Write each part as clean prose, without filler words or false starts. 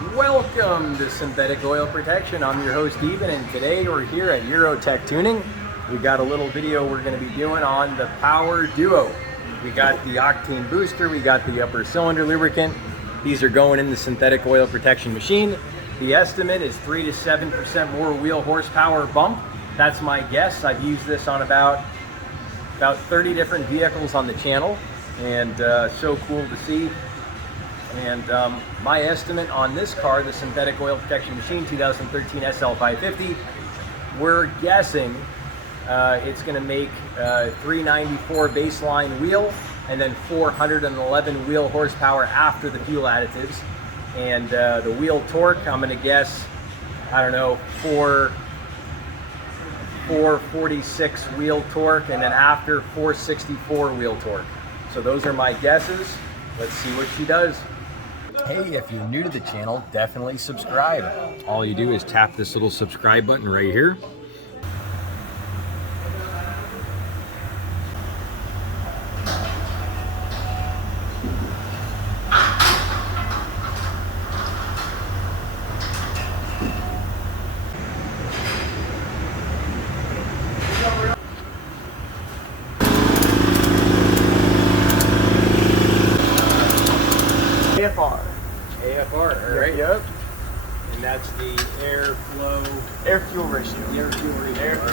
Welcome to Synthetic Oil Protection. I'm your host Ethan, and today we're here at Eurotech Tuning. We got a little video we're going to be doing on the Power Duo. We got the Octane booster, we got the upper cylinder lubricant. These are going in the synthetic oil protection machine. The estimate is 3 to 7% more wheel horsepower bump. That's my guess. I've used this on about 30 different vehicles on the channel, and so cool to see. And my estimate on this car, the synthetic oil protection machine 2013 SL550, we're guessing it's going to make 394 baseline wheel and then 411 wheel horsepower after the fuel additives. And the wheel torque, I'm going to guess, I don't know, 446 wheel torque, and then after 464 wheel torque. So those are my guesses. Let's see what she does. Hey, if you're new to the channel, definitely subscribe. All you do is tap this little subscribe button right here. AFR, all right. Yep. And that's the air fuel ratio. Air fuel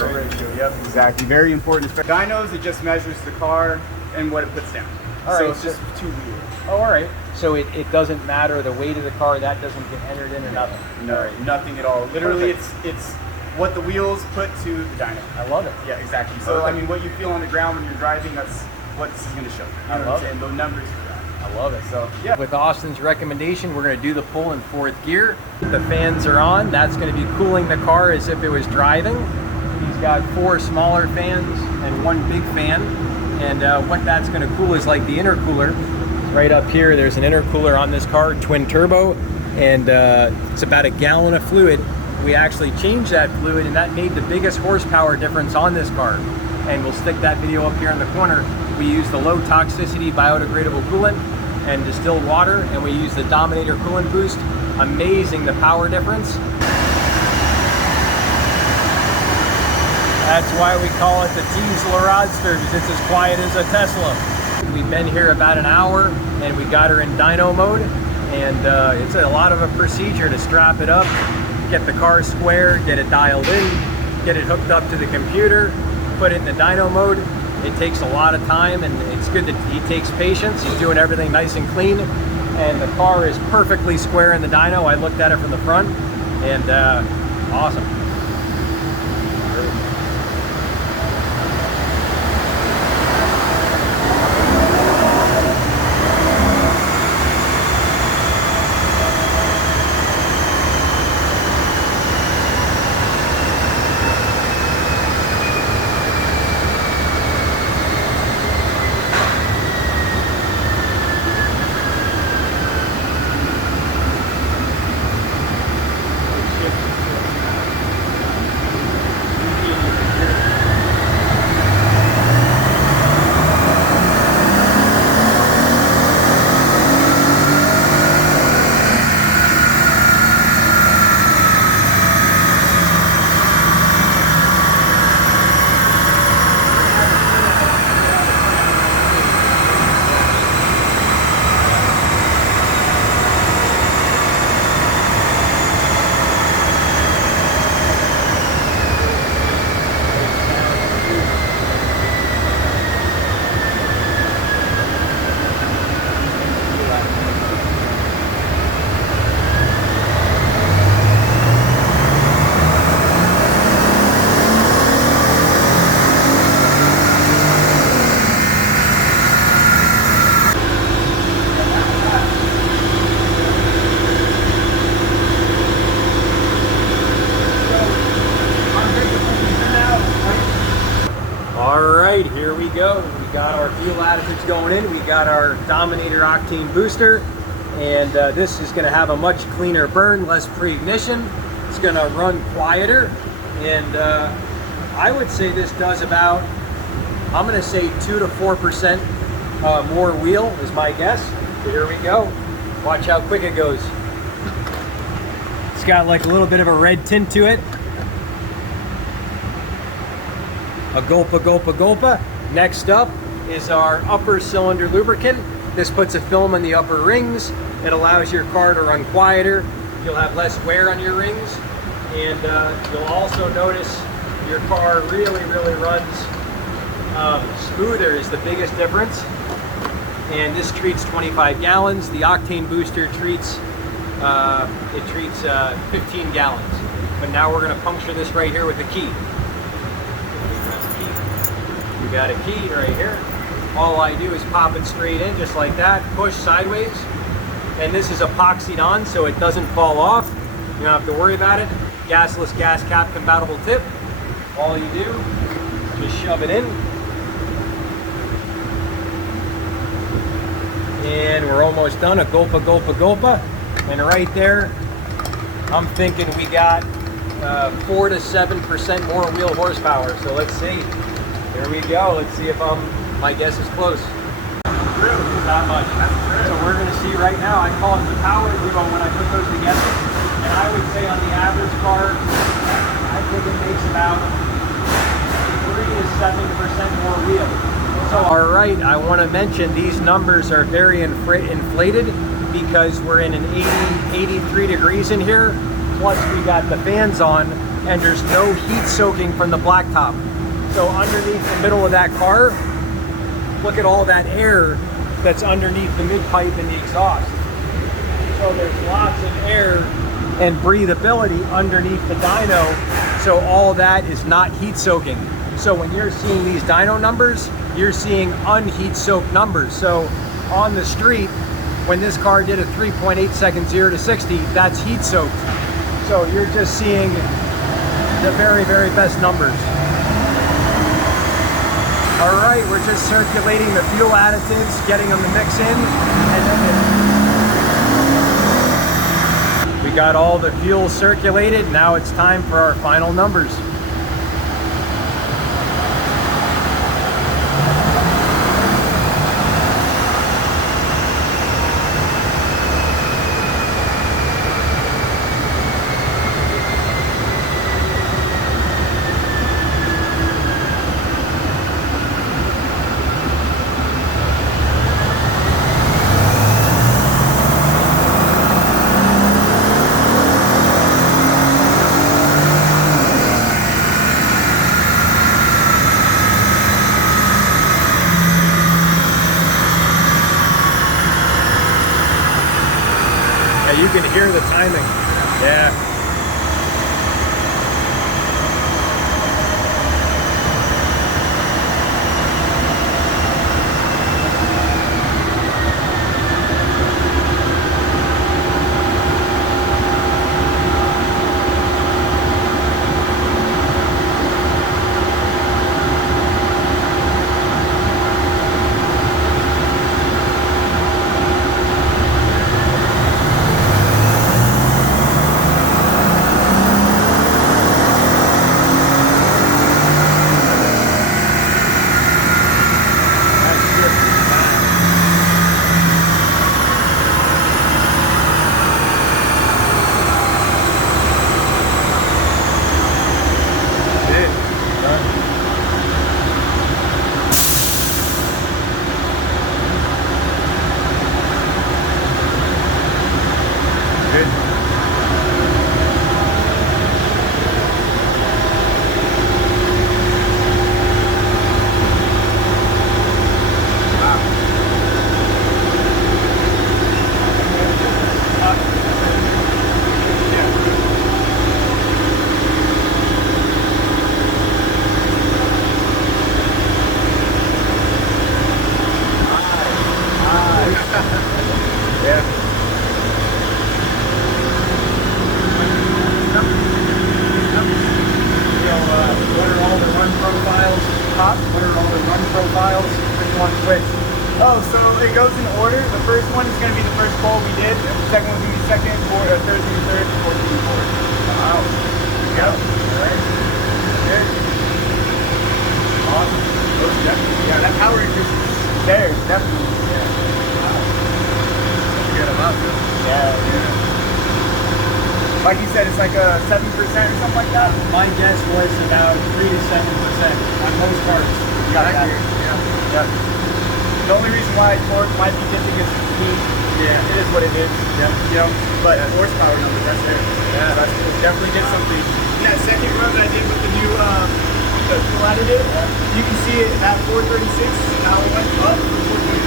ratio. Yep, exactly. Very important. For dynos, it just measures the car and what it puts down. So it's just two wheels. Oh, all right. So it doesn't matter the weight of the car, that doesn't get entered in or nothing? No, nothing at all. Literally, it's what the wheels put to the dyno. I love it. Yeah, exactly. So, I mean, what you feel on the ground when you're driving, that's what this is going to show. I love it. Those numbers for that. I love it. So, yeah. With Austin's recommendation, we're going to do the pull in fourth gear. The fans are on. That's going to be cooling the car as if it was driving. He's got 4 smaller fans and 1 big fan. And what that's going to cool is like the intercooler. Right up here, there's an intercooler on this car, twin turbo, and it's about a gallon of fluid. We actually changed that fluid, and that made the biggest horsepower difference on this car. And we'll stick that video up here in the corner. We use the low toxicity biodegradable coolant and distilled water, and we use the Dominator coolant boost. Amazing the power difference. That's why we call it the Tesla Roadster, because it's as quiet as a Tesla. We've been here about an hour, and we got her in dyno mode, and it's a lot of a procedure to strap it up, get the car square, get it dialed in, get it hooked up to the computer, put it in the dyno mode. It takes a lot of time, and it's good that he takes patience. He's doing everything nice and clean, and the car is perfectly square in the dyno. I looked at it from the front, and awesome. Here we go. We got our fuel additives going in. We got our Dominator Octane booster, and this is going to have a much cleaner burn, less pre-ignition. It's going to run quieter, and I would say this does about, I'm going to say 2 to 4% more wheel is my guess. So here we go. Watch how quick it goes. got like a little bit of a red tint to it. A gulpa, gulpa, gulpa. Next up is our upper cylinder lubricant. This puts a film in the upper rings. It allows your car to run quieter. You'll have less wear on your rings. And you'll also notice your car really runs smoother is the biggest difference. And this treats 25 gallons. The Octane booster treats 15 gallons. But now we're gonna puncture this right here with a key. You got a key right here. All I do is pop it straight in just like that, push sideways. And this is epoxied on so it doesn't fall off. You don't have to worry about it. Gasless gas cap compatible tip. All you do, just shove it in. And we're almost done. A gulpa, gulpa, gulpa. And right there, I'm thinking we got 4 to 7% more wheel horsepower. So let's see. Here we go. Let's see if my guess is close. True. Not much. So we're going to see right now. I call it the Power Duo when I put those together. And I would say on the average car, I think it makes about 3 to 7% more wheel. So, all right, I want to mention these numbers are very inflated because we're in an 83 degrees in here. Plus we got the fans on and there's no heat soaking from the blacktop. So underneath the middle of that car, look at all that air that's underneath the mid-pipe and the exhaust. So there's lots of air and breathability underneath the dyno. So all that is not heat soaking. So when you're seeing these dyno numbers, you're seeing unheat soaked numbers. So on the street, when this car did a 3.8 second 0 to 60, that's heat soaked. So you're just seeing the very best numbers. All right, we're just circulating the fuel additives, getting them to mix in, and then we got all the fuel circulated. Now it's time for our final numbers. You can hear the timing. Yeah. Oh, so it goes in order. The first one is going to be the first poll we did. The second one's going to be second, third is going to be third, fourth is going to be fourth. Wow. Yep. All right. Good. Awesome. Those definitely. Yeah, that power increase is there, definitely. Yeah. Wow. Get them up. Yeah. Like you said, it's like a 7% or something like that. My guess was about 3 to 7% on most cars. You got that. Yeah. The only reason why torque might be dipping is heat. Yeah, it is what it is. Yep. You know, but horsepower numbers, that's there. Yeah, that's definitely get something. That second run that I did with the new the fuel additive, you can see it at 436. Now it went up to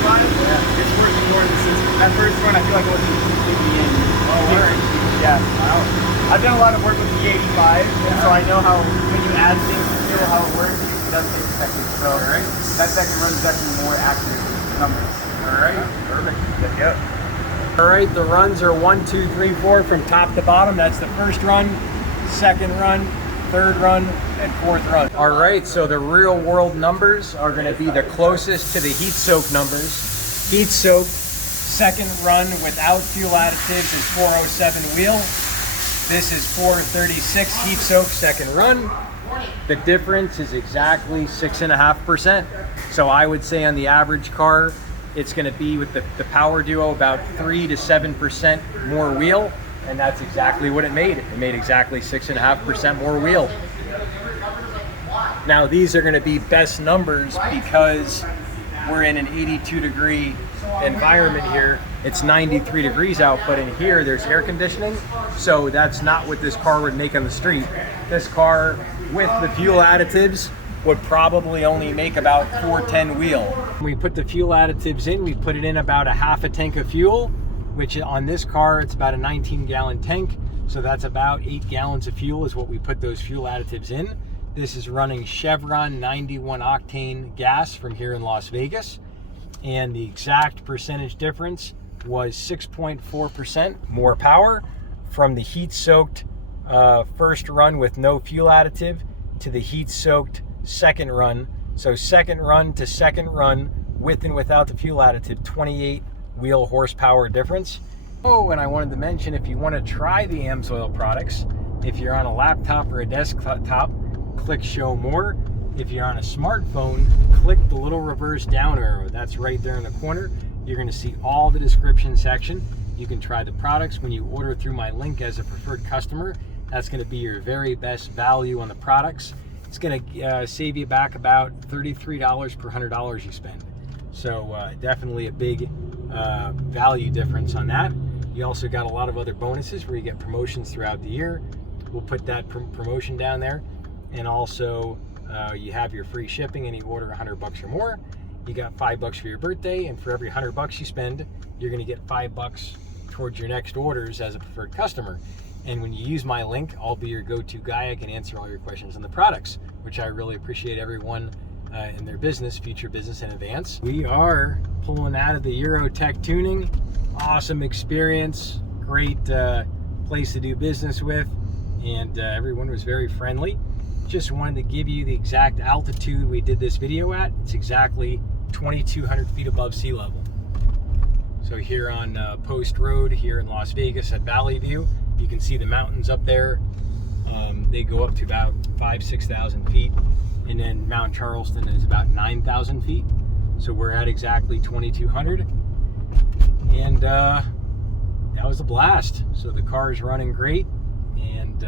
425. Yeah. It's working more than since that first run. I feel like it wasn't completely in. Oh, word. Yeah. Wow. I've done a lot of work with the E85, and so I know how when you add things to feel how it works, it does take a second. So that second run is definitely more accurate numbers. All right, perfect. Yep. All right, the runs are 1, 2, 3, 4 from top to bottom. That's the first run, second run, third run, and fourth run. All right, so the real world numbers are going to be the closest to the heat soak numbers. Heat soak, second run without fuel additives is 407 wheel. This is 436 heat soak second run. The difference is exactly 6.5%. So I would say on the average car, it's going to be with the Power Duo about 3 to 7% more wheel, and that's exactly what it made. It made exactly 6.5% more wheel. Now these are going to be best numbers because we're in an 82-degree environment here. It's 93 degrees out, but in here there's air conditioning, so that's not what this car would make on the street. This car with the fuel additives would probably only make about 410 wheel. When we put the fuel additives in, we put it in about a half a tank of fuel, which on this car, it's about a 19-gallon tank. So that's about 8 gallons of fuel is what we put those fuel additives in. This is running Chevron 91 octane gas from here in Las Vegas. And the exact percentage difference was 6.4% more power from the heat-soaked first run with no fuel additive to the heat-soaked second run. So second run to second run with and without the fuel additive, 28 wheel horsepower difference. Oh, and I wanted to mention, if you want to try the AMSOIL products, if you're on a laptop or a desktop, click show more. If you're on a smartphone, click the little reverse down arrow. That's right there in the corner. You're going to see all the description section. You can try the products when you order through my link as a preferred customer. That's going to be your very best value on the products. It's going to save you back about $33 per $100 you spend. So definitely a big value difference on that. You also got a lot of other bonuses where you get promotions throughout the year. We'll put that promotion down there. And also you have your free shipping and you order $100 or more. You got $5 for your birthday, and for every $100 you spend, you're going to get $5 towards your next orders as a preferred customer. And when you use my link, I'll be your go-to guy. I can answer all your questions on the products, which I really appreciate everyone in their business, future business in advance. We are pulling out of the Euro Tech Tuning. Awesome experience, great place to do business with, and everyone was very friendly. Just wanted to give you the exact altitude we did this video at. It's exactly 2,200 feet above sea level. So here on Post Road here in Las Vegas at Valley View, you can see the mountains up there. They go up to about 5,000–6,000 feet, and then Mount Charleston is about 9,000 feet. So we're at exactly 2,200, and that was a blast. So the car is running great, and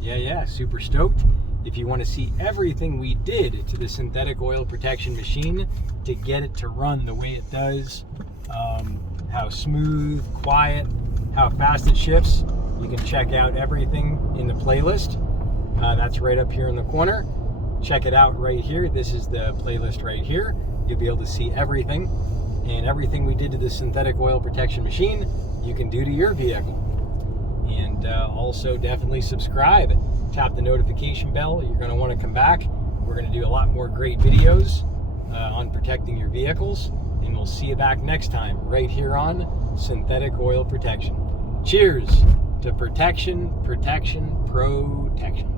yeah, super stoked. If you want to see everything we did to the synthetic oil protection machine to get it to run the way it does, how smooth, quiet, how fast it shifts, you can check out everything in the playlist. That's right up here in the corner. Check it out right here. This is the playlist right here. You'll be able to see everything, and everything we did to the synthetic oil protection machine, you can do to your vehicle. And also definitely subscribe. Tap the notification bell. You're going to want to come back. We're going to do a lot more great videos on protecting your vehicles, and we'll see you back next time right here on Synthetic Oil Protection. Cheers to protection, protection, protection.